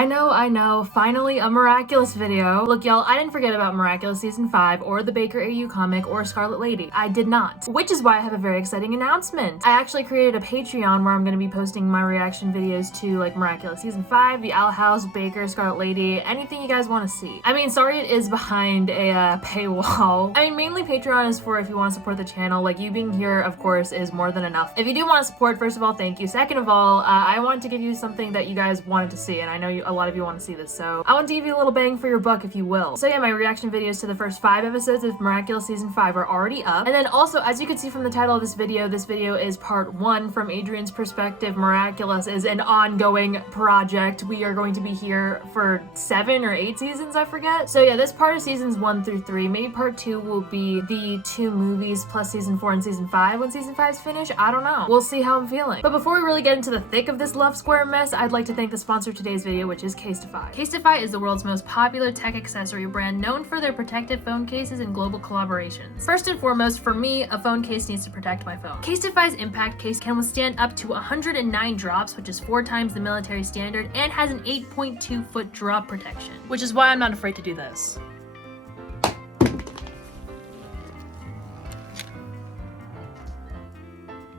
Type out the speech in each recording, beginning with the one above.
I know, finally a Miraculous video. Look, y'all, I didn't forget about Miraculous Season 5 or the Baker AU comic or Scarlet Lady. I did not, which is why I have a very exciting announcement. I actually created a Patreon where I'm going to be posting my reaction videos to like Miraculous Season 5, the Owl House, Baker, Scarlet Lady, anything you guys want to see. I mean, sorry it is behind a paywall. I mean, mainly Patreon is for if you want to support the channel. Like, you being here, of course, is more than enough. If you do want to support, first of all, thank you. Second of all, I wanted to give you something that you guys wanted to see, and I know a lot of you want to see this, so I want to give you a little bang for your buck, if you will. So yeah, my reaction videos to the first 5 episodes of Miraculous Season 5 are already up. And then also, as you can see from the title of this video is part 1 from Adrien's perspective. Miraculous is an ongoing project. We are going to be here for 7 or 8 seasons, I forget. So yeah, this part is seasons 1 through 3. Maybe part 2 will be the 2 movies plus season 4 and season 5 when season 5 is finished. I don't know. We'll see how I'm feeling. But before we really get into the thick of this love square mess, I'd like to thank the sponsor of today's video, which is Casetify. Casetify is the world's most popular tech accessory brand, known for their protective phone cases and global collaborations. First and foremost, for me, a phone case needs to protect my phone. Casetify's impact case can withstand up to 109 drops, which is 4 times the military standard, and has an 8.2 foot drop protection. Which is why I'm not afraid to do this.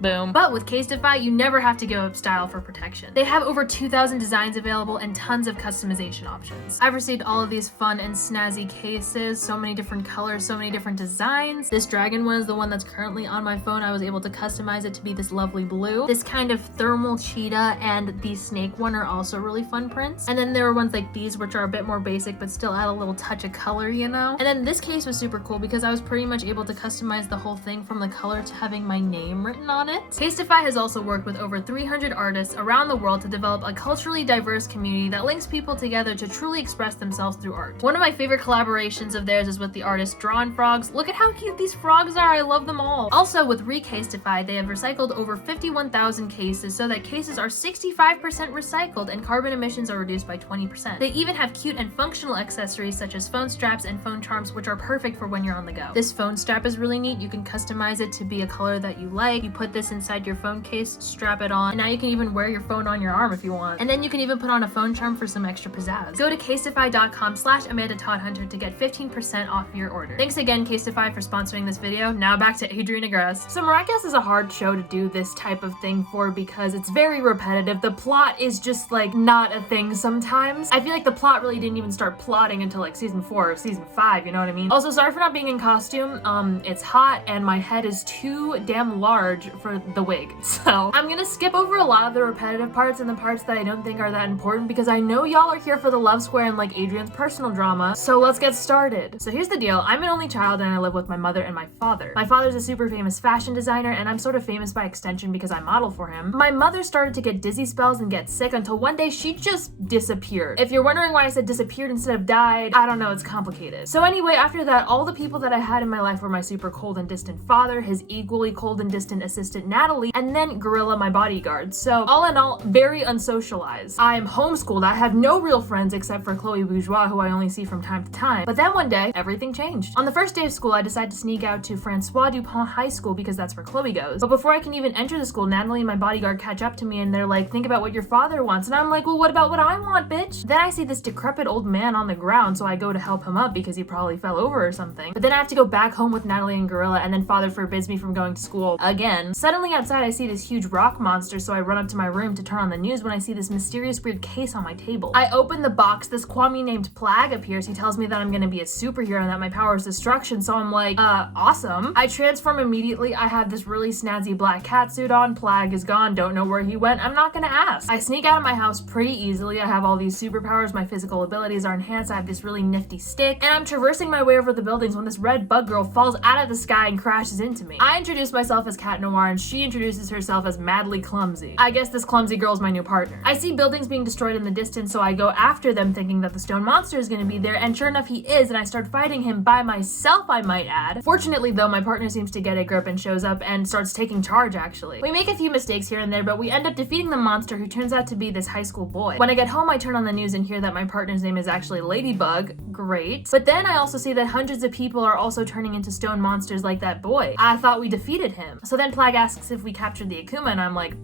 Boom. But with Casetify, you never have to go up style for protection. They have over 2,000 designs available and tons of customization options. I've received all of these fun and snazzy cases, so many different colors, so many different designs. This dragon one is the one that's currently on my phone. I was able to customize it to be this lovely blue. This kind of thermal cheetah and the snake one are also really fun prints. And then there are ones like these, which are a bit more basic, but still add a little touch of color, you know? And then this case was super cool because I was pretty much able to customize the whole thing from the color to having my name written on it. Casetify has also worked with over 300 artists around the world to develop a culturally diverse community that links people together to truly express themselves through art. One of my favorite collaborations of theirs is with the artist Drawn Frogs. Look at how cute these frogs are, I love them all. Also, with Recasetify, they have recycled over 51,000 cases so that cases are 65% recycled and carbon emissions are reduced by 20%. They even have cute and functional accessories such as phone straps and phone charms, which are perfect for when you're on the go. This phone strap is really neat. You can customize it to be a color that you like. You put this inside your phone case, strap it on, and now you can even wear your phone on your arm if you want. And then you can even put on a phone charm for some extra pizzazz. Go to casetify.com/AmandaToddHunter to get 15% off your order. Thanks again, Casetify, for sponsoring this video. Now back to Adrien Agreste. So Miraculous is a hard show to do this type of thing for because it's very repetitive. The plot is just like not a thing sometimes. I feel like the plot really didn't even start plotting until like season 4 or season 5, you know what I mean? Also, sorry for not being in costume. It's hot and my head is too damn large for the wig. So I'm gonna skip over a lot of the repetitive parts and the parts that I don't think are that important because I know y'all are here for the love square and like Adrien's personal drama. So let's get started. So here's the deal. I'm an only child and I live with my mother and my father. My father's a super famous fashion designer and I'm sort of famous by extension because I model for him. My mother started to get dizzy spells and get sick until one day she just disappeared. If you're wondering why I said disappeared instead of died, I don't know, it's complicated. So anyway, after that, all the people that I had in my life were my super cold and distant father, his equally cold and distant assistant Natalie, and then Gorilla, my bodyguard. So all in all, very unsocialized. I'm homeschooled. I have no real friends except for Chloe Bourgeois, who I only see from time to time. But then one day, everything changed. On the first day of school, I decided to sneak out to Francois Dupont High School because that's where Chloe goes. But before I can even enter the school, Natalie and my bodyguard catch up to me and they're like, think about what your father wants. And I'm like, well, what about what I want, bitch? Then I see this decrepit old man on the ground, so I go to help him up because he probably fell over or something. But then I have to go back home with Natalie and Gorilla, and then father forbids me from going to school again. Suddenly outside, I see this huge rock monster, so I run up to my room to turn on the news when I see this mysterious weird case on my table. I open the box, this Kwame named Plague appears. He tells me that I'm gonna be a superhero and that my power is destruction, so I'm like, awesome. I transform immediately. I have this really snazzy black cat suit on. Plague is gone, don't know where he went. I'm not gonna ask. I sneak out of my house pretty easily. I have all these superpowers, my physical abilities are enhanced, I have this really nifty stick, and I'm traversing my way over the buildings when this red bug girl falls out of the sky and crashes into me. I introduce myself as Cat Noir and she introduces herself as Madly Clumsy. I guess this clumsy girl's my new partner. I see buildings being destroyed in the distance, so I go after them thinking that the stone monster is gonna be there, and sure enough he is, and I start fighting him by myself, I might add. Fortunately though, my partner seems to get a grip and shows up and starts taking charge actually. We make a few mistakes here and there, but we end up defeating the monster, who turns out to be this high school boy. When I get home, I turn on the news and hear that my partner's name is actually Ladybug. Great. But then I also see that hundreds of people are also turning into stone monsters like that boy. I thought we defeated him. So then Plague asks if we captured the Akuma, and I'm like,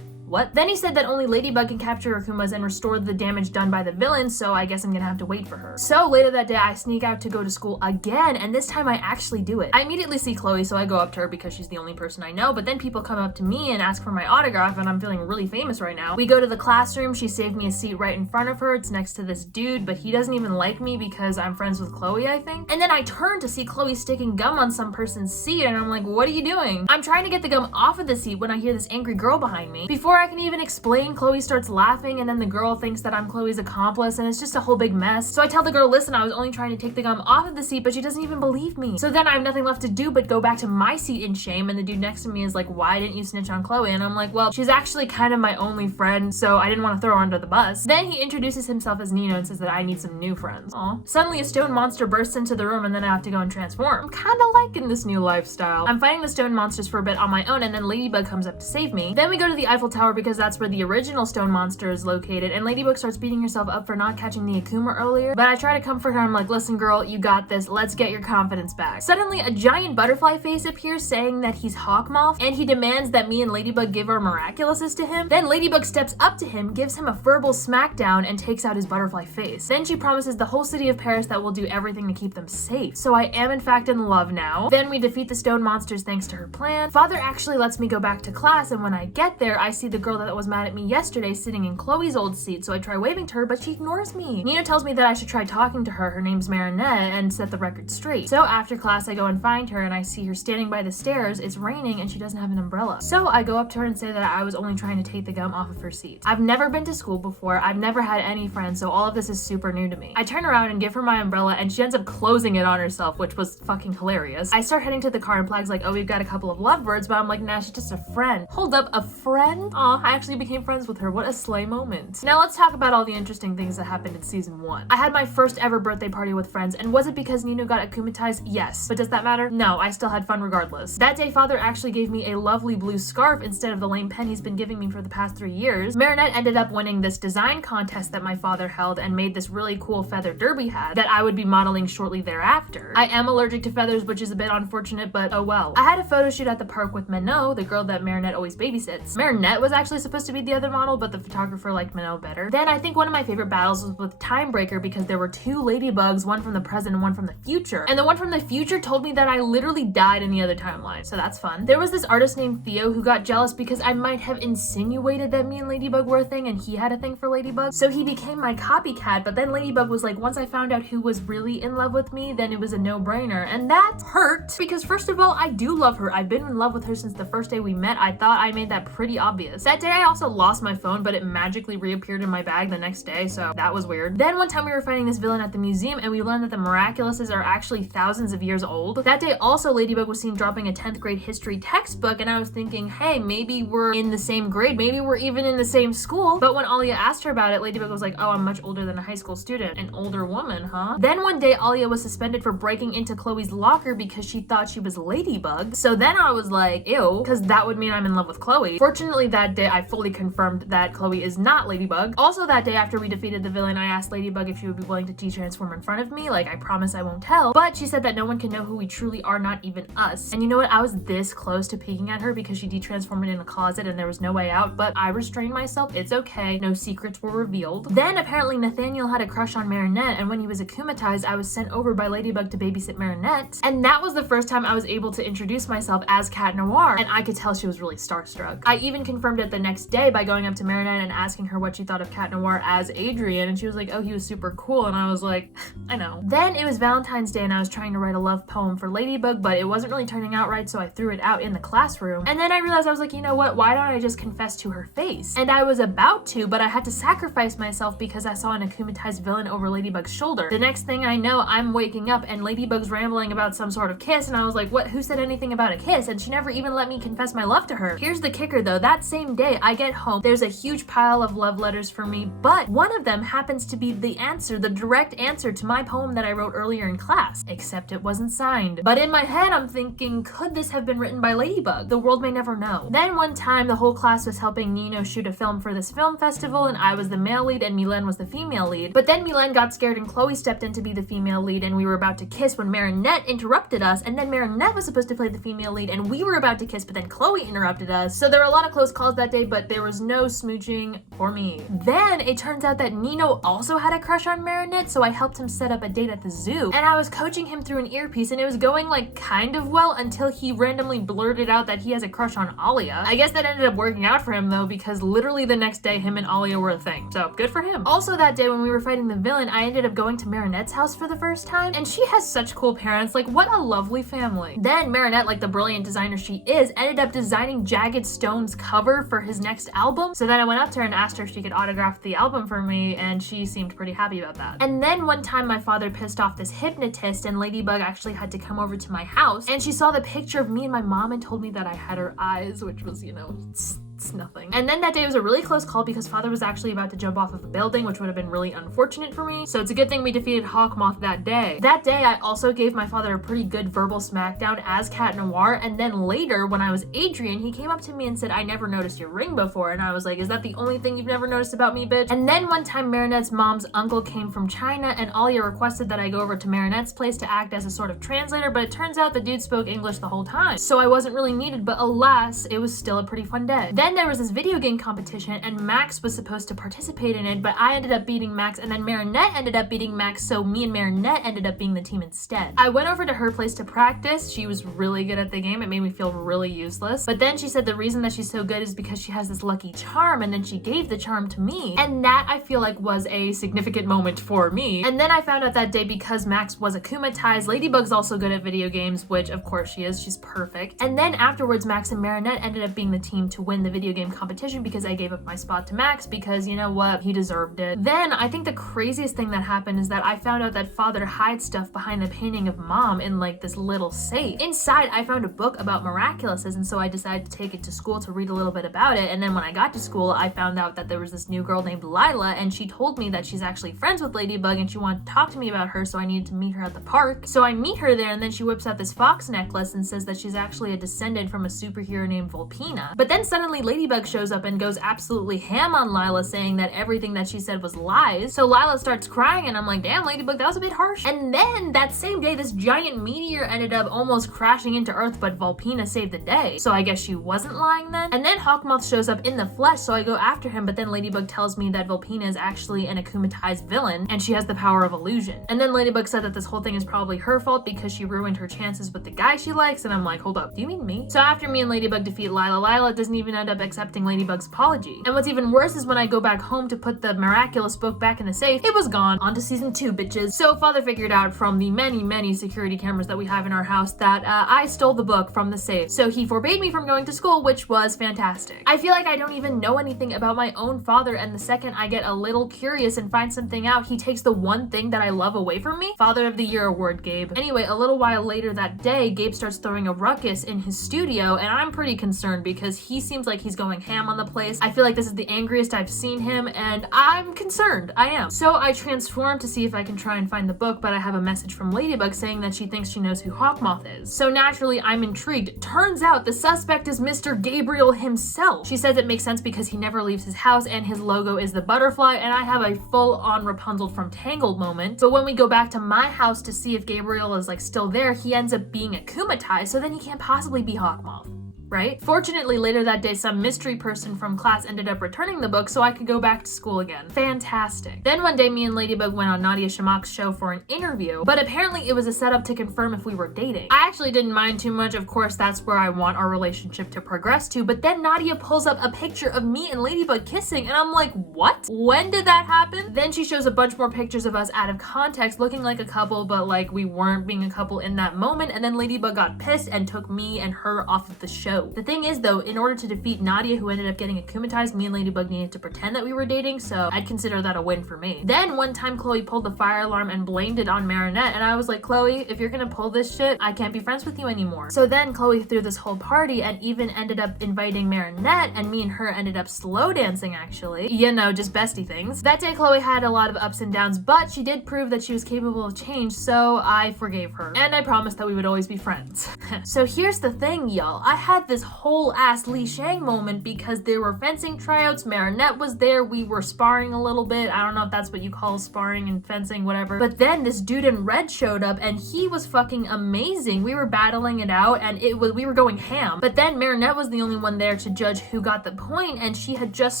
what? Then he said that only Ladybug can capture Akumas and restore the damage done by the villain, so I guess I'm gonna have to wait for her. So later that day, I sneak out to go to school again, and this time I actually do it. I immediately see Chloe, so I go up to her because she's the only person I know, but then people come up to me and ask for my autograph, and I'm feeling really famous right now. We go to the classroom, she saved me a seat right in front of her. It's next to this dude, but he doesn't even like me because I'm friends with Chloe, I think. And then I turn to see Chloe sticking gum on some person's seat, and I'm like, what are you doing? I'm trying to get the gum off of the seat when I hear this angry girl behind me. Before I can even explain, Chloe starts laughing, and then the girl thinks that I'm Chloe's accomplice, and it's just a whole big mess. So I tell the girl, listen, I was only trying to take the gum off of the seat, but she doesn't even believe me. So then I have nothing left to do but go back to my seat in shame, and the dude next to me is like, why didn't you snitch on Chloe? And I'm like, well, she's actually kind of my only friend, so I didn't want to throw her under the bus. Then he introduces himself as Nino and says that I need some new friends. Aw. Suddenly a stone monster bursts into the room, and then I have to go and transform. I'm kind of liking this new lifestyle. I'm fighting the stone monsters for a bit on my own, and then Ladybug comes up to save me. Then we go to the Eiffel Tower because that's where the original stone monster is located, and Ladybug starts beating herself up for not catching the Akuma earlier, but I try to comfort her. I'm like, listen girl, you got this, let's get your confidence back. Suddenly a giant butterfly face appears saying that he's Hawkmoth, and he demands that me and Ladybug give our miraculouses to him. Then Ladybug steps up to him, gives him a verbal smackdown, and takes out his butterfly face. Then she promises the whole city of Paris that we'll do everything to keep them safe. So I am in fact in love now. Then we defeat the stone monsters thanks to her plan. Father actually lets me go back to class, and when I get there, I see the girl that was mad at me yesterday sitting in Chloe's old seat, so I try waving to her, but she ignores me. Nina tells me that I should try talking to her name's Marinette, and set the record straight. So after class, I go and find her, and I see her standing by the stairs. It's raining, and she doesn't have an umbrella. So I go up to her and say that I was only trying to take the gum off of her seat. I've never been to school before, I've never had any friends, so all of this is super new to me. I turn around and give her my umbrella, and she ends up closing it on herself, which was fucking hilarious. I start heading to the car, and Plag's like, oh, we've got a couple of lovebirds, but I'm like, nah, she's just a friend. Hold up, a friend? Aw, I actually became friends with her. What a slay moment. Now let's talk about all the interesting things that happened in season 1. I had my first ever birthday party with friends, and was it because Nino got akumatized? Yes. But does that matter? No, I still had fun regardless. That day, Father actually gave me a lovely blue scarf instead of the lame pen he's been giving me for the past 3 years. Marinette ended up winning this design contest that my father held and made this really cool feather derby hat that I would be modeling shortly thereafter. I am allergic to feathers, which is a bit unfortunate, but oh well. I had a photo shoot at the park with Minot, the girl that Marinette always babysits. Marinette was actually supposed to be the other model, but the photographer liked Minot better. Then I think one of my favorite battles was with Timebreaker because there were 2 ladybugs, one from the present and one from the future. And the one from the future told me that I literally died in the other timeline, so that's fun. There was this artist named Theo who got jealous because I might have insinuated that me and Ladybug were a thing and he had a thing for Ladybug, so he became my copycat, but then Ladybug was like, once I found out who was really in love with me, then it was a no-brainer, and that hurt because first of all, I do love her. I've been in love with her since the first day we met. I thought I made that pretty obvious. That day I also lost my phone, but it magically reappeared in my bag the next day, so that was weird. Then one time we were fighting this villain at the museum and we learned that the miraculouses are actually thousands of years old. That day also Ladybug was seen dropping a 10th grade history textbook, and I was thinking, hey, maybe we're in the same grade, maybe we're even in the same school. But when Alia asked her about it, Ladybug was like, oh, I'm much older than a high school student. An older woman, huh? Then one day Alia was suspended for breaking into Chloe's locker because she thought she was Ladybug. So then I was like, ew, because that would mean I'm in love with Chloe. Fortunately that day I fully confirmed that Chloe is not Ladybug. Also that day after we defeated the villain, I asked Ladybug if she would be willing to de-transform in front of me. Like, I promise I won't tell. But she said that no one can know who we truly are, not even us. And you know what? I was this close to peeking at her because she de-transformed in a closet and there was no way out, but I restrained myself. It's okay. No secrets were revealed. Then apparently Nathaniel had a crush on Marinette, and when he was akumatized, I was sent over by Ladybug to babysit Marinette. And that was the first time I was able to introduce myself as Cat Noir, and I could tell she was really starstruck. I even confirmed it the next day by going up to Marinette and asking her what she thought of Cat Noir as Adrien, and she was like, oh, he was super cool, and I was like, I know. Then it was Valentine's Day and I was trying to write a love poem for Ladybug, but it wasn't really turning out right, so I threw it out in the classroom. And then I realized, I was like, you know what, why don't I just confess to her face? And I was about to, but I had to sacrifice myself because I saw an akumatized villain over Ladybug's shoulder. The next thing I know, I'm waking up and Ladybug's rambling about some sort of kiss, and I was like, what, who said anything about a kiss? And she never even let me confess my love to her. Here's the kicker though, that same day I get home, there's a huge pile of love letters for me, but one of them happens to be the answer, the direct answer to my poem that I wrote earlier in class, except it wasn't signed. But in my head, I'm thinking, could this have been written by Ladybug? The world may never know. Then one time, the whole class was helping Nino shoot a film for this film festival, and I was the male lead and Milen was the female lead. But then Milen got scared and Chloe stepped in to be the female lead, and we were about to kiss when Marinette interrupted us, and then Marinette was supposed to play the female lead, and we were about to kiss, but then Chloe interrupted us. So there were a lot of close calls that day, but there was no smooching for me. Then it turns out that Nino also had a crush on Marinette, so I helped him set up a date at the zoo. And I was coaching him through an earpiece, and it was going like kind of well until he randomly blurted out that he has a crush on Alia. I guess that ended up working out for him though, because literally the next day him and Alia were a thing. So good for him. Also that day when we were fighting the villain, I ended up going to Marinette's house for the first time, and she has such cool parents. Like, what a lovely family. Then Marinette, like the brilliant designer she is, ended up designing Jagged Stone's cover for his next album. So then I went up to her and asked her if she could autograph the album for me, and she seemed pretty happy about that. And then one time my father pissed off this hypnotist, and Ladybug actually had to come over to my house, and she saw the picture of me and my mom and told me that I had her eyes, which was, you know, it's nothing. And then that day was a really close call because father was actually about to jump off of a building, which would have been really unfortunate for me. So it's a good thing we defeated Hawkmoth that day. That day I also gave my father a pretty good verbal smackdown as Cat Noir, and then later when I was Adrien, he came up to me and said, "I never noticed your ring before," and I was like, "Is that the only thing you've never noticed about me, bitch?" And then one time Marinette's mom's uncle came from China, and Alia requested that I go over to Marinette's place to act as a sort of translator, but it turns out the dude spoke English the whole time, so I wasn't really needed, but alas, it was still a pretty fun day. Then there was this video game competition, and Max was supposed to participate in it, but I ended up beating Max, and then Marinette ended up beating Max, so me and Marinette ended up being the team instead. I went over to her place to practice. She was really good at the game. It made me feel really useless, but then she said the reason that she's so good is because she has this lucky charm, and then she gave the charm to me, and that I feel like was a significant moment for me. And then I found out that day because Max was akumatized, Ladybug's also good at video games, which of course she is. She's perfect. And then afterwards Max and Marinette ended up being the team to win the video game competition because I gave up my spot to Max because, you know what, he deserved it. Then I think the craziest thing that happened is that I found out that father hides stuff behind the painting of mom in like this little safe. Inside I found a book about miraculouses, and so I decided to take it to school to read a little bit about it. And then when I got to school I found out that there was this new girl named Lila, and she told me that she's actually friends with Ladybug and she wanted to talk to me about her, so I needed to meet her at the park. So I meet her there, and then she whips out this fox necklace and says that she's actually a descendant from a superhero named Volpina. But then suddenly Ladybug shows up and goes absolutely ham on Lila, saying that everything that she said was lies. So Lila starts crying, and I'm like, damn, Ladybug, that was a bit harsh. And then that same day, this giant meteor ended up almost crashing into Earth, but Volpina saved the day. So I guess she wasn't lying then. And then Hawkmoth shows up in the flesh, so I go after him, but then Ladybug tells me that Volpina is actually an akumatized villain, and she has the power of illusion. And then Ladybug said that this whole thing is probably her fault because she ruined her chances with the guy she likes, and I'm like, hold up, do you mean me? So after me and Ladybug defeat Lila, Lila doesn't even end up accepting Ladybug's apology. And what's even worse is when I go back home to put the miraculous book back in the safe, it was gone. On to season 2, bitches. So father figured out from the many security cameras that we have in our house that I stole the book from the safe. So he forbade me from going to school, which was fantastic. I feel like I don't even know anything about my own father, and the second I get a little curious and find something out, he takes the one thing that I love away from me. Father of the Year award, Gabe. Anyway, a little while later that day, Gabe starts throwing a ruckus in his studio, and I'm pretty concerned because he seems like he's going ham on the place. I feel like this is the angriest I've seen him, and I'm concerned. I am. So I transform to see if I can try and find the book, but I have a message from Ladybug saying that she thinks she knows who Hawkmoth is. So naturally, I'm intrigued. Turns out the suspect is Mr. Gabriel himself. She says it makes sense because he never leaves his house, and his logo is the butterfly, and I have a full-on Rapunzel from Tangled moment. But when we go back to my house to see if Gabriel is like still there, he ends up being akumatized, so then he can't possibly be Hawkmoth. Right? Fortunately, later that day, some mystery person from class ended up returning the book so I could go back to school again. Fantastic. Then one day, me and Ladybug went on Nadia Shamak's show for an interview, but apparently it was a setup to confirm if we were dating. I actually didn't mind too much. Of course, that's where I want our relationship to progress to, but then Nadia pulls up a picture of me and Ladybug kissing, and I'm like, what? When did that happen? Then she shows a bunch more pictures of us out of context, looking like a couple, but like we weren't being a couple in that moment, and then Ladybug got pissed and took me and her off of the show. The thing is though, in order to defeat Nadia, who ended up getting akumatized, me and Ladybug needed to pretend that we were dating, so I'd consider that a win for me. Then one time Chloe pulled the fire alarm and blamed it on Marinette, and I was like, Chloe, if you're gonna pull this shit, I can't be friends with you anymore. So then Chloe threw this whole party and even ended up inviting Marinette, and me and her ended up slow dancing actually. You know, just bestie things. That day Chloe had a lot of ups and downs, but she did prove that she was capable of change, so I forgave her. And I promised that we would always be friends. So here's the thing, y'all. I had this whole ass Li Shang moment because there were fencing tryouts, Marinette was there, we were sparring a little bit. I don't know if that's what you call sparring and fencing, whatever. But then this dude in red showed up and he was fucking amazing. We were battling it out and we were going ham. But then Marinette was the only one there to judge who got the point, and she had just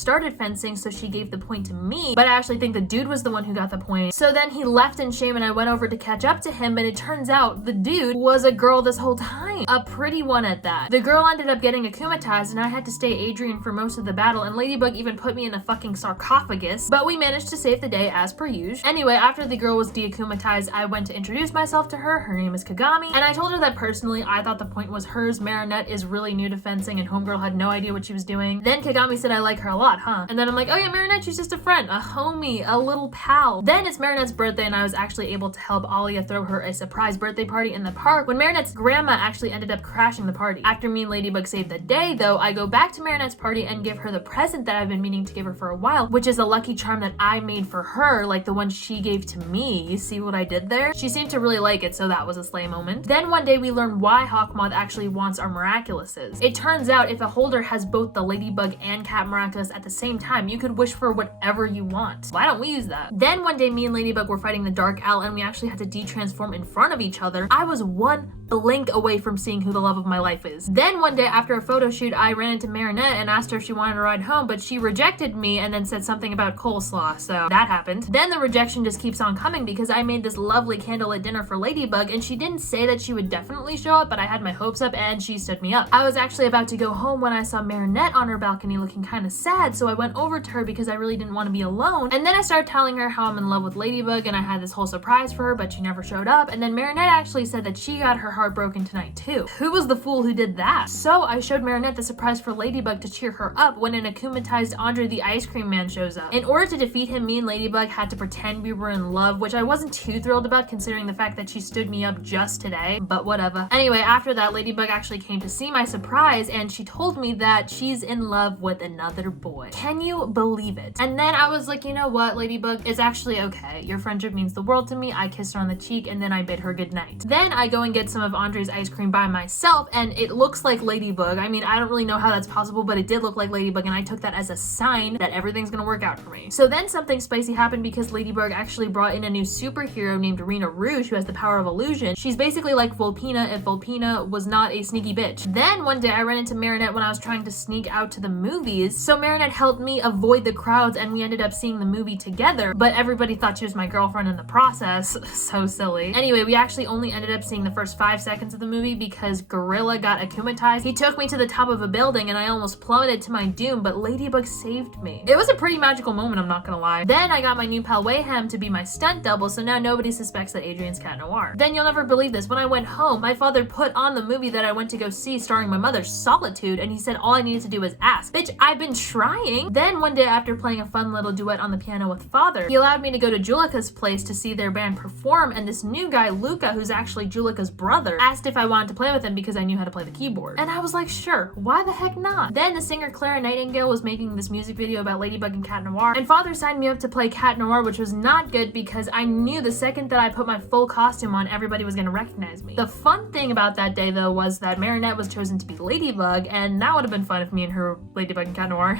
started fencing, so she gave the point to me. But I actually think the dude was the one who got the point. So then he left in shame and I went over to catch up to him, but it turns out the dude was a girl this whole time. A pretty one at that. The girl ended up getting akumatized and I had to stay Adrien for most of the battle, and Ladybug even put me in a fucking sarcophagus, but we managed to save the day as per usual. Anyway, after the girl was deakumatized, I went to introduce myself to her. Her name is Kagami, and I told her that personally I thought the point was hers. Marinette is really new to fencing and homegirl had no idea what she was doing. Then Kagami said, I like her a lot, huh? And then I'm like, oh yeah, Marinette, she's just a friend, a homie, a little pal. Then it's Marinette's birthday and I was actually able to help Alia throw her a surprise birthday party in the park when Marinette's grandma actually ended up crashing the party. After me and Ladybug saved the day though, I go back to Marinette's party and give her the present that I've been meaning to give her for a while, which is a lucky charm that I made for her, like the one she gave to me. You see what I did there? She seemed to really like it, so that was a slay moment. Then one day we learn why Hawkmoth actually wants our miraculouses. It turns out if a holder has both the Ladybug and Cat Miraculous at the same time, you could wish for whatever you want. Why don't we use that? Then one day me and Ladybug were fighting the Dark Owl and we actually had to de-transform in front of each other. I was one blink away from seeing who the love of my life is. Then one day after a photo shoot, I ran into Marinette and asked her if she wanted to ride home, but she rejected me and then said something about coleslaw, so that happened. Then the rejection just keeps on coming because I made this lovely candlelit dinner for Ladybug and she didn't say that she would definitely show up, but I had my hopes up and she stood me up. I was actually about to go home when I saw Marinette on her balcony looking kind of sad, so I went over to her because I really didn't want to be alone, and then I started telling her how I'm in love with Ladybug and I had this whole surprise for her, but she never showed up. And then Marinette actually said that she got her heart broken tonight too. Who was the fool who did that? So I showed Marinette the surprise for Ladybug to cheer her up when an akumatized Andre the Ice Cream Man shows up. In order to defeat him, me and Ladybug had to pretend we were in love, which I wasn't too thrilled about considering the fact that she stood me up just today, but whatever. Anyway, after that, Ladybug actually came to see my surprise and she told me that she's in love with another boy. Can you believe it? And then I was like, you know what, Ladybug, it's actually okay. Your friendship means the world to me. I kissed her on the cheek and then I bid her goodnight. Then I go and get some of Andre's ice cream by myself and it looks like Ladybug. I mean, I don't really know how that's possible, but it did look like Ladybug and I took that as a sign that everything's gonna work out for me. So then something spicy happened because Ladybug actually brought in a new superhero named Rena Rouge who has the power of illusion. She's basically like Volpina if Volpina was not a sneaky bitch. Then one day I ran into Marinette when I was trying to sneak out to the movies, so Marinette helped me avoid the crowds and we ended up seeing the movie together, but everybody thought she was my girlfriend in the process. So silly. Anyway, we actually only ended up seeing the first 5 seconds of the movie because Gorilla got akumatized. He took me to the top of a building and I almost plummeted to my doom, but Ladybug saved me. It was a pretty magical moment, I'm not gonna lie. Then I got my new pal Wayham to be my stunt double, so now nobody suspects that Adrien's Cat Noir. Then you'll never believe this, when I went home, my father put on the movie that I went to go see starring my mother, Solitude, and he said all I needed to do was ask. Bitch, I've been trying. Then one day after playing a fun little duet on the piano with father, he allowed me to go to Julika's place to see their band perform, and this new guy, Luca, who's actually Julika's brother, asked if I wanted to play with him because I knew how to play the keyboard. And I was like, sure, why the heck not? Then the singer Clara Nightingale was making this music video about Ladybug and Cat Noir, and father signed me up to play Cat Noir, which was not good because I knew the second that I put my full costume on, everybody was gonna recognize me. The fun thing about that day though was that Marinette was chosen to be Ladybug, and that would have been fun if me and her Ladybug and Cat Noir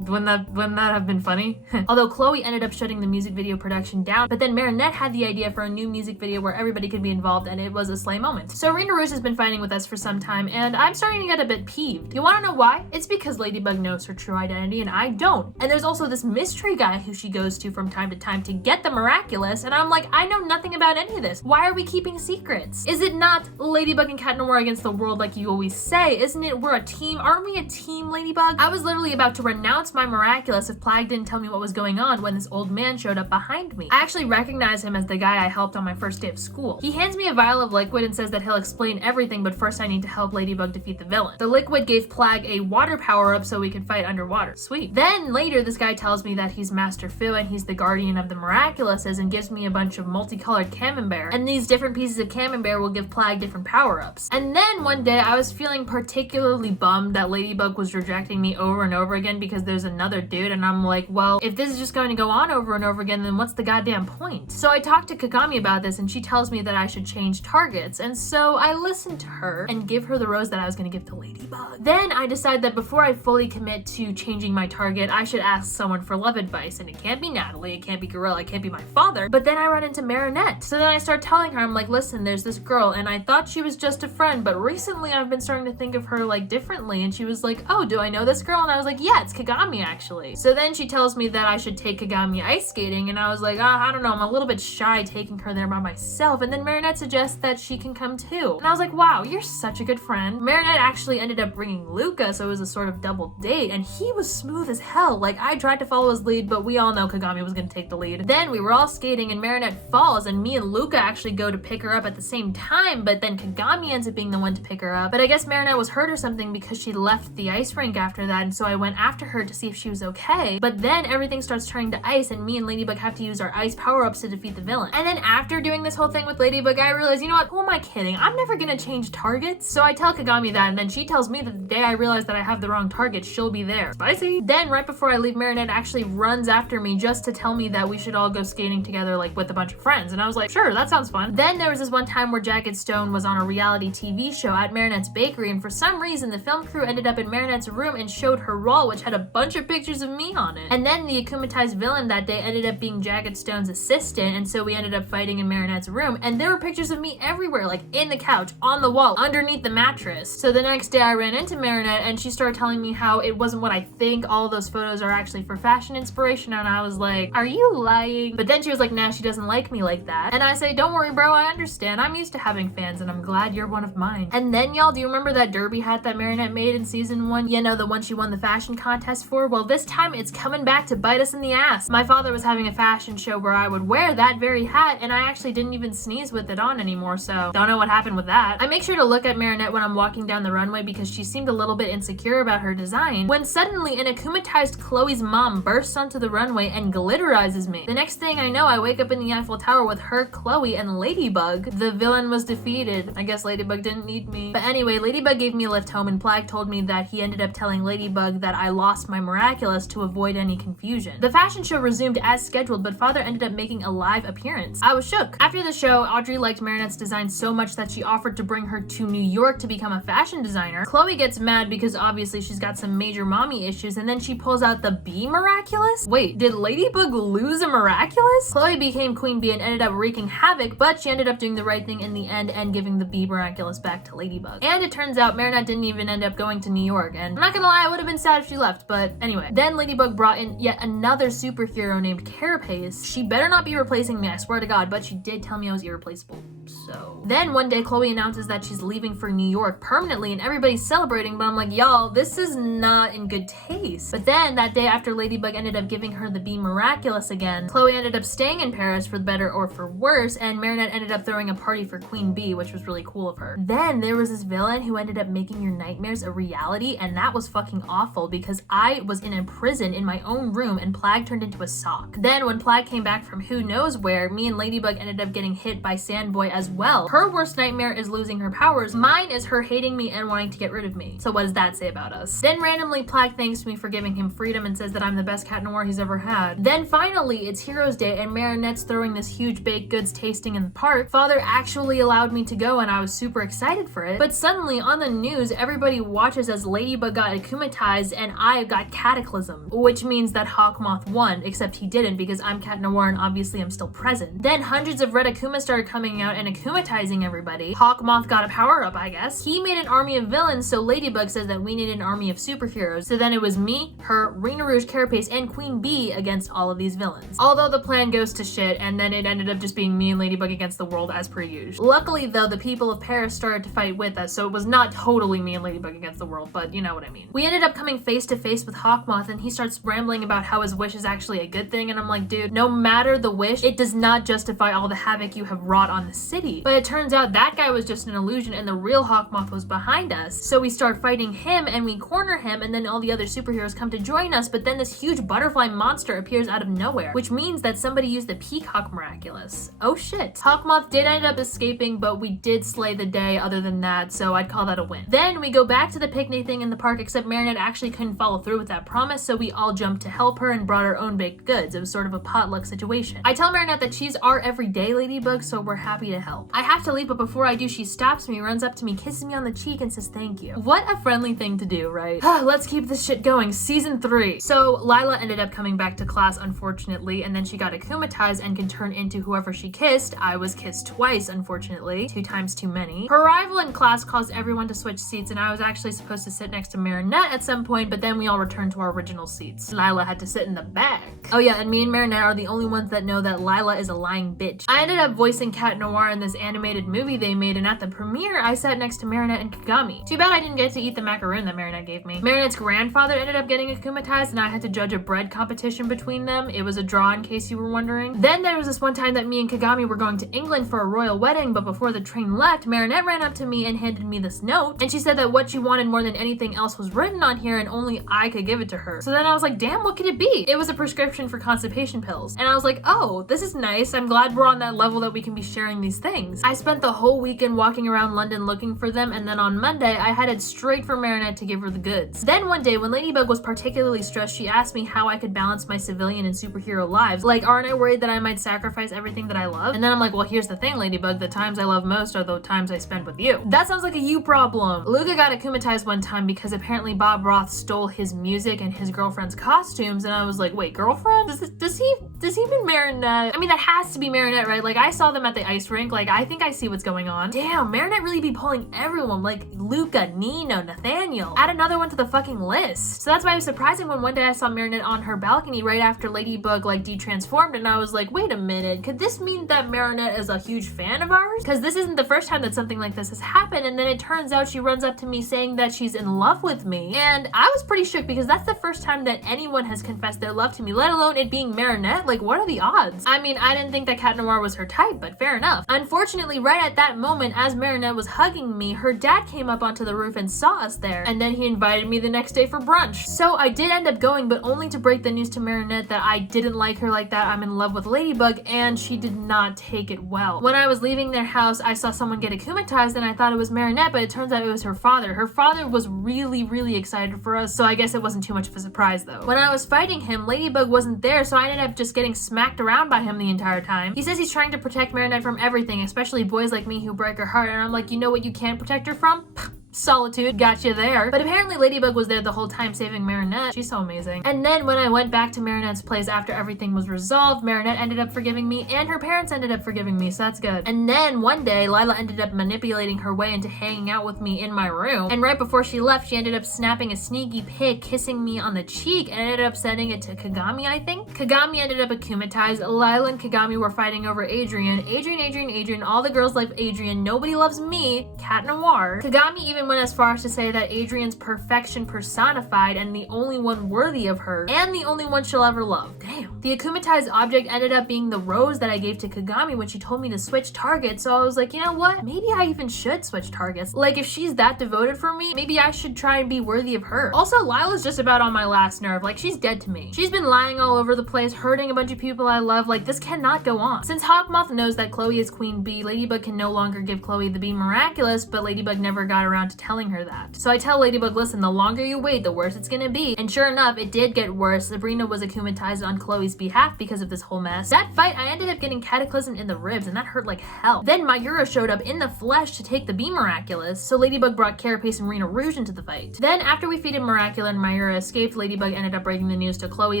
Wouldn't that have been funny? Although Chloe ended up shutting the music video production down, but then Marinette had the idea for a new music video where everybody could be involved, and it was a slay moment. So Rena Rouge has been fighting with us for some time, and I'm starting to get a bit peeved. You wanna know why? It's because Ladybug knows her true identity and I don't. And there's also this mystery guy who she goes to from time to time to get the miraculous, and I'm like, I know nothing about any of this. Why are we keeping secrets? Is it not Ladybug and Cat Noir against the world like you always say? Isn't it we're a team? Aren't we a team, Ladybug? I was literally about to renounce my miraculous if Plague didn't tell me what was going on when this old man showed up behind me. I actually recognize him as the guy I helped on my first day of school. He hands me a vial of liquid and says that he'll explain everything, but first I need to help Ladybug defeat the villain. The liquid gave Plague a water power-up so we could fight underwater. Sweet. Then later this guy tells me that he's Master Fu and he's the guardian of the miraculouses and gives me a bunch of multicolored camembert, and these different pieces of camembert will give Plague different power-ups. And then one day I was feeling particularly bummed that Ladybug was rejecting me over and over again because there's was another dude, and I'm like, well, if this is just going to go on over and over again, then what's the goddamn point? So I talked to Kagami about this, and she tells me that I should change targets, and so I listened to her and give her the rose that I was going to give to Ladybug. Then I decide that before I fully commit to changing my target, I should ask someone for love advice, and it can't be Natalie, it can't be Gorilla, it can't be my father. But then I run into Marinette. So then I start telling her, I'm like, listen, there's this girl, and I thought she was just a friend, but recently I've been starting to think of her like differently. And she was like, oh, do I know this girl? And I was like, yeah, it's Kagami actually. So then she tells me that I should take Kagami ice skating, and I was like, I don't know, I'm a little bit shy taking her there by myself. And then Marinette suggests that she can come too. And I was like, wow, you're such a good friend. Marinette actually ended up bringing Luca, so it was a sort of double date, and he was smooth as hell. Like, I tried to follow his lead, but we all know Kagami was gonna take the lead. Then we were all skating and Marinette falls, and me and Luca actually go to pick her up at the same time, but then Kagami ends up being the one to pick her up. But I guess Marinette was hurt or something because she left the ice rink after that, and so I went after her to see if she was okay. But then everything starts turning to ice, and me and Ladybug have to use our ice power-ups to defeat the villain. And then after doing this whole thing with Ladybug, I realized, you know what, who am I kidding? I'm never gonna change targets. So I tell Kagami that, and then she tells me that the day I realize that I have the wrong target, she'll be there. Spicy. Then right before I leave, Marinette actually runs after me just to tell me that we should all go skating together, like with a bunch of friends. And I was like, sure, that sounds fun. Then there was this one time where Jagged Stone was on a reality TV show at Marinette's bakery, and for some reason the film crew ended up in Marinette's room and showed her wall, which had a bunch of pictures of me on it. And then the akumatized villain that day ended up being Jagged Stone's assistant, and so we ended up fighting in Marinette's room, and there were pictures of me everywhere, like in the couch, on the wall, underneath the mattress. So the next day I ran into Marinette, and she started telling me how it wasn't what I think, all those photos are actually for fashion inspiration, and I was like, are you lying? But then she was like, nah, she doesn't like me like that. And I say, don't worry bro, I understand, I'm used to having fans, and I'm glad you're one of mine. And then y'all, do you remember that derby hat that Marinette made in season 1? You know, the one she won the fashion contest for? Well, this time it's coming back to bite us in the ass. My father was having a fashion show where I would wear that very hat, and I actually didn't even sneeze with it on anymore, so don't know what happened with that. I make sure to look at Marinette when I'm walking down the runway because she seemed a little bit insecure about her design, when suddenly an akumatized Chloe's mom bursts onto the runway and glitterizes me. The next thing I know, I wake up in the Eiffel Tower with her, Chloe, and Ladybug. The villain was defeated. I guess Ladybug didn't need me. But anyway, Ladybug gave me a lift home, and Plag told me that he ended up telling Ladybug that I lost my miraculous to avoid any confusion. The fashion show resumed as scheduled, but father ended up making a live appearance. I was shook. After the show, Audrey liked Marinette's design so much that she offered to bring her to New York to become a fashion designer. Chloe gets mad because obviously she's got some major mommy issues, and then she pulls out the bee miraculous? Wait, did Ladybug lose a miraculous? Chloe became Queen Bee and ended up wreaking havoc, but she ended up doing the right thing in the end and giving the bee miraculous back to Ladybug. And it turns out Marinette didn't even end up going to New York, and I'm not gonna lie, I would have been sad if she left, but anyway. Then Ladybug brought in yet another superhero named Carapace. She better not be replacing me, I swear to God, but she did tell me I was irreplaceable, so. Then one day Chloe announces that she's leaving for New York permanently, and everybody's celebrating, but I'm like, y'all, this is not in good taste. But then that day after Ladybug ended up giving her the bee miraculous again, Chloe ended up staying in Paris for better or for worse, and Marinette ended up throwing a party for Queen Bee, which was really cool of her. Then there was this villain who ended up making your nightmares a reality, and that was fucking awful because I was in a prison in my own room and Plag turned into a sock. Then when Plag came back from who knows where, me and Ladybug ended up getting hit by Sandboy as well. Her worst nightmare is losing her powers. Mine is her hating me and wanting to get rid of me. So what does that say about us? Then randomly Plag thanks me for giving him freedom and says that I'm the best cat noir he's ever had. Then finally it's Heroes Day and Marinette's throwing this huge baked goods tasting in the park. Father actually allowed me to go and I was super excited for it. But suddenly on the news, everybody watches as Ladybug got akumatized and I got cataclysmed, which means that Hawkmoth won, except he didn't because I'm Cat Noir and obviously I'm still present. Then hundreds of red Akuma started coming out and akumatizing everybody. Hawkmoth got a power up, I guess. He made an army of villains, so Ladybug says that we need an army of superheroes. So then it was me, her, Rena Rouge, Carapace, and Queen Bee against all of these villains. Although the plan goes to shit, and then it ended up just being me and Ladybug against the world as per usual. Luckily though, the people of Paris started to fight with us, so it was not totally me and Ladybug against the world, but you know what I mean. We ended up coming face to face with Hawkmoth, and he starts rambling about how his wish is actually a good thing, and I'm like, dude, no matter the wish, it does not justify all the havoc you have wrought on the city. But it turns out that guy was just an illusion and the real Hawkmoth was behind us. So we start fighting him and we corner him, and then all the other superheroes come to join us, but then this huge butterfly monster appears out of nowhere, which means that somebody used the Peacock Miraculous. Oh shit. Hawkmoth did end up escaping, but we did slay the day other than that, so I'd call that a win. Then we go back to the picnic thing in the park, except Marinette actually couldn't follow through with that promise, so we all jumped to help her and brought our own baked goods. It was sort of a potluck situation. I tell Marinette that she's our everyday ladybug, so we're happy to help. I have to leave, but before I do, she stops me, runs up to me, kisses me on the cheek, and says thank you. What a friendly thing to do, right? Let's keep this shit going. Season 3. So Lila ended up coming back to class, unfortunately, and then she got akumatized and can turn into whoever she kissed. I was kissed twice, unfortunately. 2 times too many. Her arrival in class caused everyone to switch seats, and I was actually supposed to sit next to Marinette at some point, but then we all returned to our original seats. Lila had to sit in the back. Oh yeah, and me and Marinette are the only ones that know that Lila is a lying bitch. I ended up voicing Cat Noir in this animated movie they made, and at the premiere, I sat next to Marinette and Kagami. Too bad I didn't get to eat the macaroon that Marinette gave me. Marinette's grandfather ended up getting akumatized, and I had to judge a bread competition between them. It was a draw, in case you were wondering. Then there was this one time that me and Kagami were going to England for a royal wedding, but before the train left, Marinette ran up to me and handed me this note, and she said that what she wanted more than anything else was written on here and only I could give it to her. So then I was like, damn, what could it be? It was a prescription for constipation pills. And I was like, oh, this is nice. I'm glad we're on that level that we can be sharing these things. I spent the whole weekend walking around London looking for them, and then on Monday, I headed straight for Marinette to give her the goods. Then one day, when Ladybug was particularly stressed, she asked me how I could balance my civilian and superhero lives. Like, aren't I worried that I might sacrifice everything that I love? And then I'm like, well, here's the thing, Ladybug, the times I love most are the times I spend with you. That sounds like a you problem. Luca got akumatized one time because apparently Bob Roth stole his music and his girlfriend's costumes, and I was like, wait, girlfriend? Does he mean Marinette? I mean, that has to be Marinette, right? Like, I saw them at the ice rink. Like, I think I see what's going on. Damn, Marinette really be pulling everyone, like Luca, Nino, Nathaniel. Add another one to the fucking list. So that's why it was surprising when one day I saw Marinette on her balcony right after Ladybug like de-transformed, and I was like, wait a minute, could this mean that Marinette is a huge fan of ours? Because this isn't the first time that something like this has happened, and then it turns out she runs up to me saying that she's in love with me, and I was pretty shook because that's the first time that anyone has confessed their love to me, let alone it being Marinette. Like, what are the odds? I mean, I didn't think that Cat Noir was her type, but fair enough. Unfortunately, right at that moment, as Marinette was hugging me, her dad came up onto the roof and saw us there, and then he invited me the next day for brunch. So I did end up going, but only to break the news to Marinette that I didn't like her like that, I'm in love with Ladybug, and she did not take it well. When I was leaving their house, I saw someone get akumatized, and I thought it was Marinette, but it turns out it was her father. Her father was really excited for us, so I guess it wasn't too much of a surprise though. When I was fighting him, Ladybug wasn't there, so I ended up just getting smacked around by him the entire time. He says he's trying to protect Marinette from everything, especially boys like me who break her heart, and I'm like, you know what you can't protect her from? Solitude, got you there. But apparently Ladybug was there the whole time saving Marinette. She's so amazing. And then when I went back to Marinette's place after everything was resolved, Marinette ended up forgiving me and her parents ended up forgiving me, so that's good. And then one day, Lila ended up manipulating her way into hanging out with me in my room. And right before she left, she ended up snapping a sneaky pic, kissing me on the cheek, and ended up sending it to Kagami, I think. Kagami ended up akumatized. Lila and Kagami were fighting over Adrien. Adrien, all the girls love Adrien. Nobody loves me, Cat Noir. Kagami even went as far as to say that Adrien's perfection personified and the only one worthy of her, and the only one she'll ever love. Damn. The akumatized object ended up being the rose that I gave to Kagami when she told me to switch targets, so I was like, you know what? Maybe I even should switch targets. Like, if she's that devoted for me, maybe I should try and be worthy of her. Also, Lila's just about on my last nerve. Like, she's dead to me. She's been lying all over the place, hurting a bunch of people I love. Like, this cannot go on. Since Hawkmoth knows that Chloe is Queen Bee, Ladybug can no longer give Chloe the Bee Miraculous, but Ladybug never got around to telling her that. So I tell Ladybug, listen, the longer you wait, the worse it's gonna be. And sure enough, it did get worse. Sabrina was akumatized on Chloe's behalf because of this whole mess. That fight, I ended up getting cataclysmed in the ribs, and that hurt like hell. Then Mayura showed up in the flesh to take the Bee Miraculous, so Ladybug brought Carapace and Rena Rouge into the fight. Then after we defeated Miracula and Mayura escaped, Ladybug ended up breaking the news to Chloe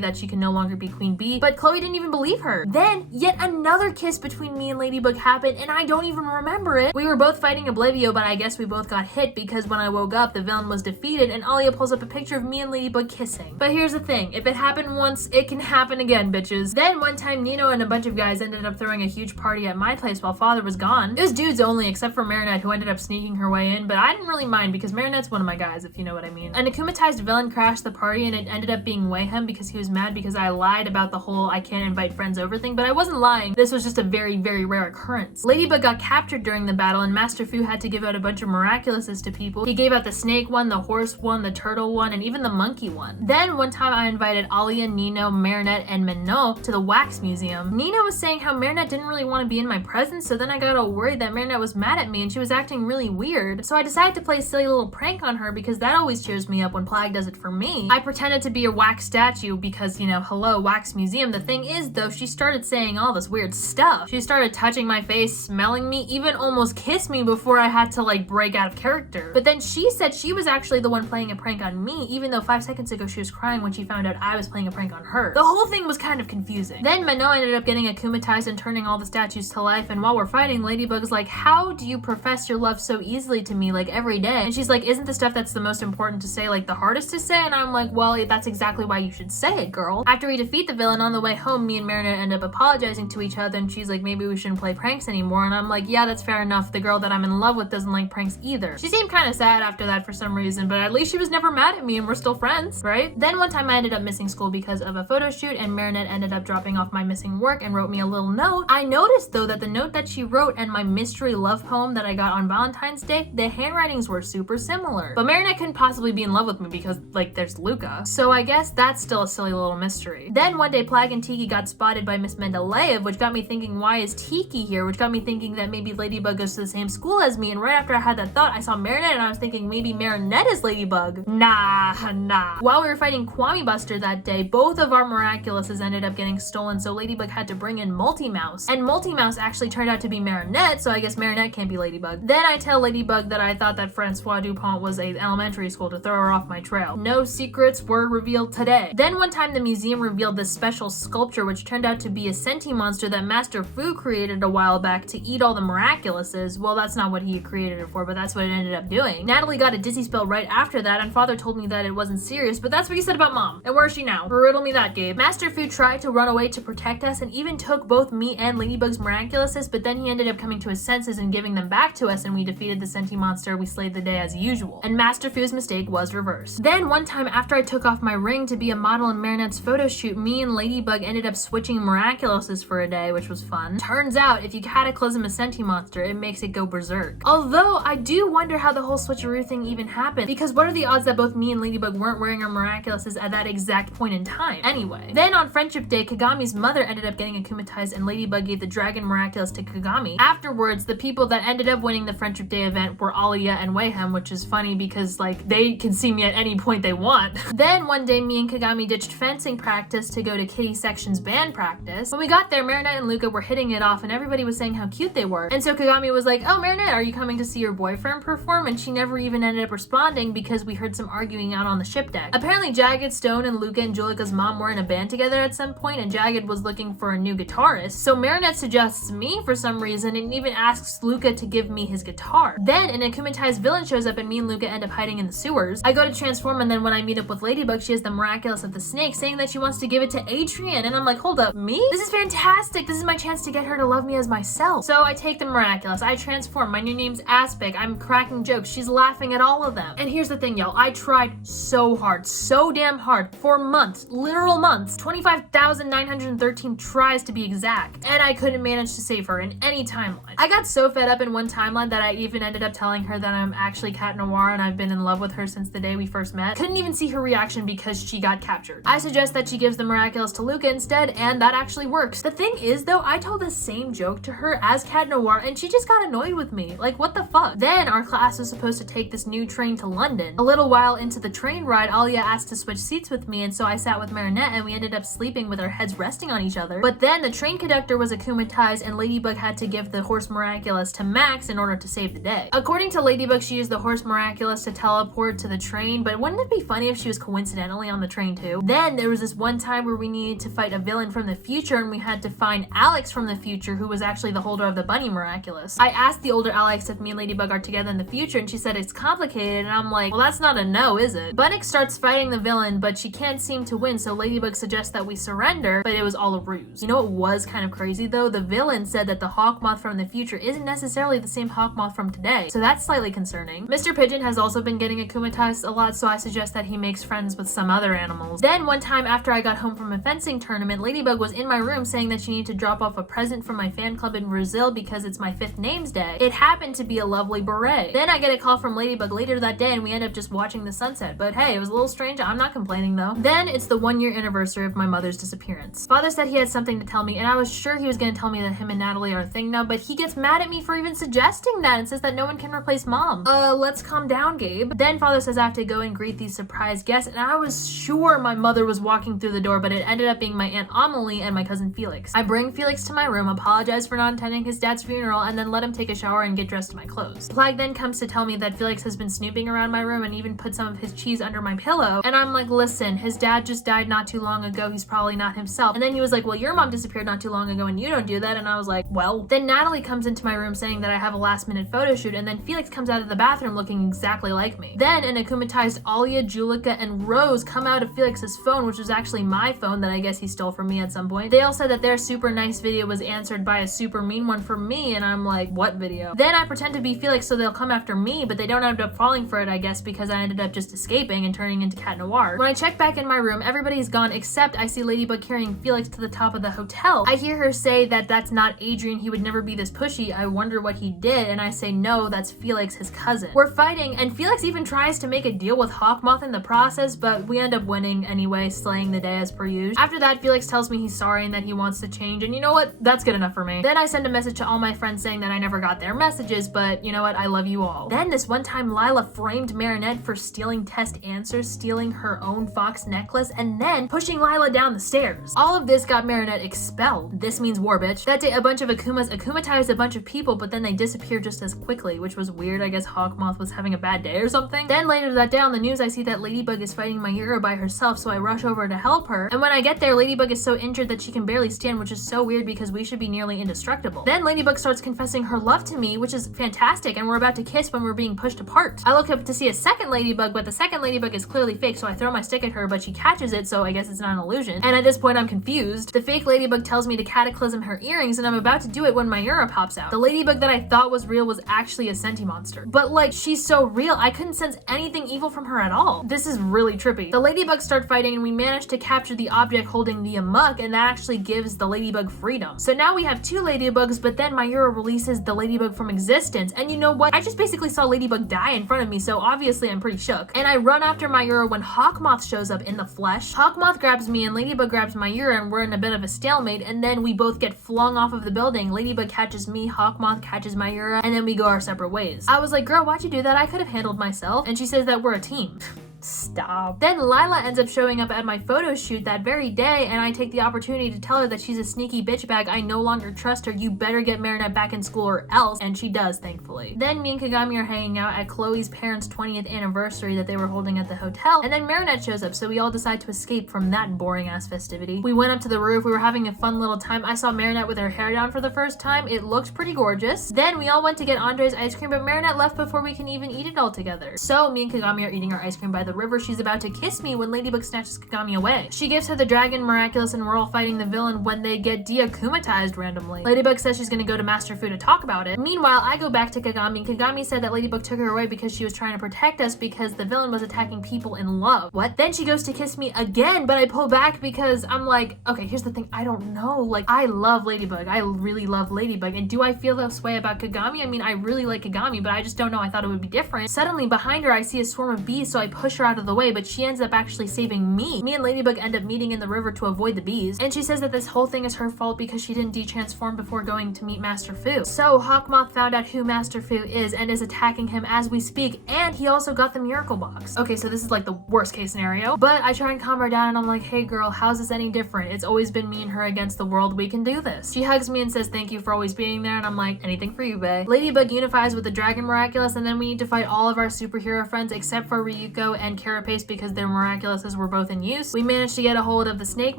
that she can no longer be Queen Bee, but Chloe didn't even believe her. Then yet another kiss between me and Ladybug happened, and I don't even remember it. We were both fighting Oblivio, but I guess we both got hit because when I woke up, the villain was defeated, and Alia pulls up a picture of me and Ladybug kissing. But here's the thing, if it happened once, it can happen again, bitches. Then one time, Nino and a bunch of guys ended up throwing a huge party at my place while Father was gone. It was dudes only, except for Marinette, who ended up sneaking her way in, but I didn't really mind because Marinette's one of my guys, if you know what I mean. An akumatized villain crashed the party, and it ended up being Wayhem because he was mad because I lied about the whole I can't invite friends over thing, but I wasn't lying. This was just a very rare occurrence. Ladybug got captured during the battle, and Master Fu had to give out a bunch of miraculouses to people. He gave out the snake one, the horse one, the turtle one, and even the monkey one. Then one time I invited Alia, Nino, Marinette, and Minot to the wax museum. Nino was saying how Marinette didn't really want to be in my presence, so then I got all worried that Marinette was mad at me and she was acting really weird. So I decided to play a silly little prank on her because that always cheers me up when Plague does it for me. I pretended to be a wax statue because, you know, hello, wax museum. The thing is though, she started saying all this weird stuff. She started touching my face, smelling me, even almost kissed me before I had to like break out of character. But then she said she was actually the one playing a prank on me, even though 5 seconds ago she was crying when she found out I was playing a prank on her. The whole thing was kind of confusing. Then Minot ended up getting akumatized and turning all the statues to life, and while we're fighting, Ladybug's like, how do you profess your love so easily to me, like every day? And she's like, isn't the stuff that's the most important to say like the hardest to say? And I'm like, well, that's exactly why you should say it, girl. After we defeat the villain, on the way home, me and Marinette end up apologizing to each other, and she's like, maybe we shouldn't play pranks anymore. And I'm like, yeah, that's fair enough. The girl that I'm in love with doesn't like pranks either. She seemed kind of sad after that for some reason, but at least she was never mad at me and we're still friends, right? Then one time I ended up missing school because of a photo shoot, and Marinette ended up dropping off my missing work and wrote me a little note. I noticed though that the note that she wrote and my mystery love poem that I got on Valentine's Day, the handwritings were super similar. But Marinette couldn't possibly be in love with me because like there's Luca. So I guess that's still a silly little mystery. Then one day Plague and Tiki got spotted by Miss Mendeleev, which got me thinking, why is Tiki here? Which got me thinking that maybe Ladybug goes to the same school as me. And right after I had that thought, I saw Marinette and I was thinking maybe Marinette is Ladybug. Nah. While we were fighting Kwame Buster that day, both of our miraculouses ended up getting stolen, so Ladybug had to bring in Multi-Mouse. And Multi-Mouse actually turned out to be Marinette, so I guess Marinette can't be Ladybug. Then I tell Ladybug that I thought that Francois Dupont was a elementary school to throw her off my trail. No secrets were revealed today. Then one time the museum revealed this special sculpture which turned out to be a sentient monster that Master Fu created a while back to eat all the miraculouses. Well, that's not what he created it for, but that's what it ended up doing. Natalie got a dizzy spell right after that, and Father told me that it wasn't serious, but that's what he said about Mom. And where is she now? Riddle me that, Gabe. Master Fu tried to run away to protect us and even took both me and Ladybug's miraculouses, but then he ended up coming to his senses and giving them back to us, and we defeated the sentient monster. We slayed the day as usual. And Master Fu's mistake was reversed. Then one time after I took off my ring to be a model in Marinette's photo shoot, me and Ladybug ended up switching miraculouses for a day, which was fun. Turns out if you cataclysm a sentient monster, it makes it go berserk. Although I do wonder how the whole switcheroo thing even happened, because what are the odds that both me and Ladybug weren't wearing our miraculouses at that exact point in time? Anyway, then on Friendship Day, Kagami's mother ended up getting akumatized and Ladybug gave the dragon miraculous to Kagami. Afterwards, the people that ended up winning the Friendship Day event were Alia and Wayhem, which is funny because like they can see me at any point they want. Then one day me and Kagami ditched fencing practice to go to Kitty Section's band practice. When we got there, Marinette and Luca were hitting it off and everybody was saying how cute they were. And so Kagami was like, oh Marinette, are you coming to see your boyfriend perform? And she never even ended up responding because we heard some arguing out on the ship deck. Apparently Jagged, Stone, and Luca and Julica's mom were in a band together at some point, and Jagged was looking for a new guitarist. So Marinette suggests me for some reason and even asks Luca to give me his guitar. Then an akumatized villain shows up and me and Luca end up hiding in the sewers. I go to transform, and then when I meet up with Ladybug, she has the miraculous of the snake saying that she wants to give it to Adrien, and I'm like, hold up, me? This is fantastic. This is my chance to get her to love me as myself. So I take the miraculous, I transform, my new name's Aspic, I'm cracking jokes, she's laughing at all of them. And here's the thing, y'all, I tried so hard, so damn hard, for months, literal months, 25,913 tries to be exact, and I couldn't manage to save her in any timeline. I got so fed up in one timeline that I even ended up telling her that I'm actually Cat Noir and I've been in love with her since the day we first met. Couldn't even see her reaction because she got captured. I suggest that she gives the miraculous to Luca instead, and that actually works. The thing is though, I told the same joke to her as Cat Noir and she just got annoyed with me. Like, what the fuck? Then our class was supposed to take this new train to London. A little while into the train ride, Alia asked to switch seats with me, and so I sat with Marinette and we ended up sleeping with our heads resting on each other. But then the train conductor was akumatized and Ladybug had to give the horse miraculous to Max in order to save the day. According to Ladybug, she used the horse miraculous to teleport to the train, but wouldn't it be funny if she was coincidentally on the train too? Then there was this one time where we needed to fight a villain from the future and we had to find Alex from the future, who was actually the holder of the bunny miraculous. I asked the older Alex if me and Ladybug are together in the future and she said it's complicated, and I'm like, well, that's not a no, is it? Bunnyx starts fighting the villain, but she can't seem to win, so Ladybug suggests that we surrender, but it was all a ruse. You know what was kind of crazy though? The villain said that the Hawkmoth from the future isn't necessarily the same Hawkmoth from today, so that's slightly concerning. Mr. Pigeon has also been getting akumatized a lot, so I suggest that he makes friends with some other animals. Then one time after I got home from a fencing tournament, Ladybug was in my room saying that she needed to drop off a present from my fan club in Brazil because it's my 5th name's day. It happened to be a lovely beret. Then I I get a call from Ladybug later that day and we end up just watching the sunset. But hey, it was a little strange. I'm not complaining though. Then it's the 1-year anniversary of my mother's disappearance. Father said he had something to tell me and I was sure he was going to tell me that him and Natalie are a thing now, but he gets mad at me for even suggesting that and says that no one can replace mom. Let's calm down, Gabe. Then father says I have to go and greet these surprise guests and I was sure my mother was walking through the door, but it ended up being my Aunt Amelie and my cousin Felix. I bring Felix to my room, apologize for not attending his dad's funeral, and then let him take a shower and get dressed in my clothes. Plag then comes to tell me that Felix has been snooping around my room and even put some of his cheese under my pillow, and I'm like, listen, his dad just died not too long ago, he's probably not himself. And then he was like, well, your mom disappeared not too long ago and you don't do that, and I was like, well. Then Natalie comes into my room saying that I have a last-minute photo shoot, and then Felix comes out of the bathroom looking exactly like me. Then an akumatized Alia, Julika, and Rose come out of Felix's phone, which was actually my phone that I guess he stole from me at some point. They all said that their super nice video was answered by a super mean one for me, and I'm like, what video? Then I pretend to be Felix so they'll come after me, but they don't end up falling for it, I guess, because I ended up just escaping and turning into Cat Noir. When I check back in my room, everybody's gone except I see Ladybug carrying Felix to the top of the hotel. I hear her say that that's not Adrien, he would never be this pushy, I wonder what he did, and I say no, that's Felix, his cousin. We're fighting, and Felix even tries to make a deal with Hawkmoth in the process, but we end up winning anyway, slaying the day as per usual. After that, Felix tells me he's sorry and that he wants to change, and you know what? That's good enough for me. Then I send a message to all my friends saying that I never got their messages, but you know what? I love you all. Then this one time, Lila framed Marinette for stealing test answers, stealing her own fox necklace, and then pushing Lila down the stairs. All of this got Marinette expelled. This means war, bitch. That day, a bunch of Akumas akumatized a bunch of people, but then they disappeared just as quickly, which was weird. I guess Hawkmoth was having a bad day or something. Then later that day on the news, I see that Ladybug is fighting Mayura by herself, so I rush over to help her. And when I get there, Ladybug is so injured that she can barely stand, which is so weird because we should be nearly indestructible. Then Ladybug starts confessing her love to me, which is fantastic, and we're about to kiss when we're being pushed apart. I look up to see a second Ladybug, but the second Ladybug is clearly fake, so I throw my stick at her, but she catches it, so I guess it's not an illusion. And at this point, I'm confused. The fake Ladybug tells me to cataclysm her earrings, and I'm about to do it when Mayura pops out. The Ladybug that I thought was real was actually a senti monster. But like, she's so real, I couldn't sense anything evil from her at all. This is really trippy. The Ladybugs start fighting, and we manage to capture the object holding the amok, and that actually gives the Ladybug freedom. So now we have 2 Ladybugs, but then Mayura releases the Ladybug from existence, and you know what? I just basically saw Ladybug die in front of me, so obviously I'm pretty shook. And I run after Mayura when Hawkmoth shows up in the flesh. Hawkmoth grabs me and Ladybug grabs Mayura, and we're in a bit of a stalemate, and then we both get flung off of the building. Ladybug catches me, Hawkmoth catches Mayura, and then we go our separate ways. I was like, girl, why'd you do that? I could have handled myself. And she says that we're a team. Stop. Then Lila ends up showing up at my photo shoot that very day, and I take the opportunity to tell her that she's a sneaky bitch bag. I no longer trust her. You better get Marinette back in school or else. And she does, thankfully. Then me and Kagami are hanging out at Chloe's parents' 20th anniversary that they were holding at the hotel, and then Marinette shows up, so we all decide to escape from that boring ass festivity. We went up to the roof. We were having a fun little time. I saw Marinette with her hair down for the first time. It looked pretty gorgeous. Then we all went to get Andre's ice cream, but Marinette left before we can even eat it all together. So me and Kagami are eating our ice cream by the river. She's about to kiss me when Ladybug snatches Kagami away. She gives her the dragon miraculous, and we're all fighting the villain when they get deakumatized randomly. Ladybug says she's gonna go to Master Fu to talk about it. Meanwhile, I go back to Kagami, and Kagami said that Ladybug took her away because she was trying to protect us because the villain was attacking people in love. What? Then she goes to kiss me again, but I pull back because I'm like, okay, here's the thing, I don't know. Like, I love Ladybug. I really love Ladybug. And do I feel this way about Kagami? I mean, I really like Kagami, but I just don't know. I thought it would be different. Suddenly, behind her, I see a swarm of bees, so I push her out of the way, but she ends up actually saving me. Me and Ladybug end up meeting in the river to avoid the bees, and she says that this whole thing is her fault because she didn't de-transform before going to meet Master Fu. So Hawkmoth found out who Master Fu is and is attacking him as we speak, and he also got the miracle box. Okay, so this is like the worst case scenario, but I try and calm her down, and I'm like, hey girl, how's this any different? It's always been me and her against the world. We can do this. She hugs me and says thank you for always being there, and I'm like, anything for you, bae. Ladybug unifies with the dragon miraculous, and then we need to fight all of our superhero friends except for Ryuko and Carapace because their miraculouses were both in use. We managed to get a hold of the snake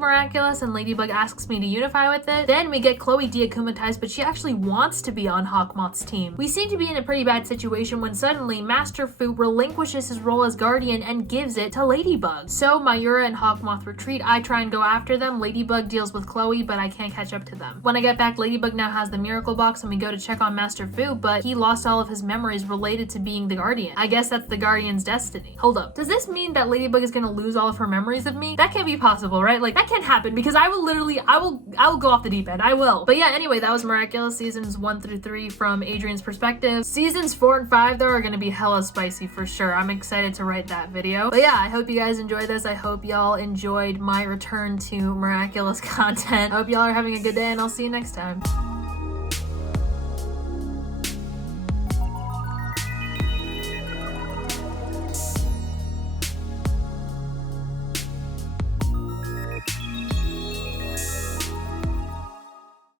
miraculous, and Ladybug asks me to unify with it. Then we get Chloe deakumatized, but she actually wants to be on Hawkmoth's team. We seem to be in a pretty bad situation when suddenly Master Fu relinquishes his role as guardian and gives it to Ladybug. So Mayura and Hawkmoth retreat. I try and go after them. Ladybug deals with Chloe, but I can't catch up to them. When I get back, Ladybug now has the miracle box, and we go to check on Master Fu, but he lost all of his memories related to being the guardian. I guess that's the guardian's destiny. Hold up. Does this mean that Ladybug is gonna lose all of her memories of me? That can't be possible, right? Like, that can't happen because I will go off the deep end. I will. But yeah, anyway, that was Miraculous seasons 1 through 3 from Adrien's perspective. Seasons 4 and 5 though are gonna be hella spicy for sure. I'm excited to write that video. But yeah, I hope you guys enjoyed this. I hope y'all enjoyed my return to Miraculous content. I hope y'all are having a good day and I'll see you next time.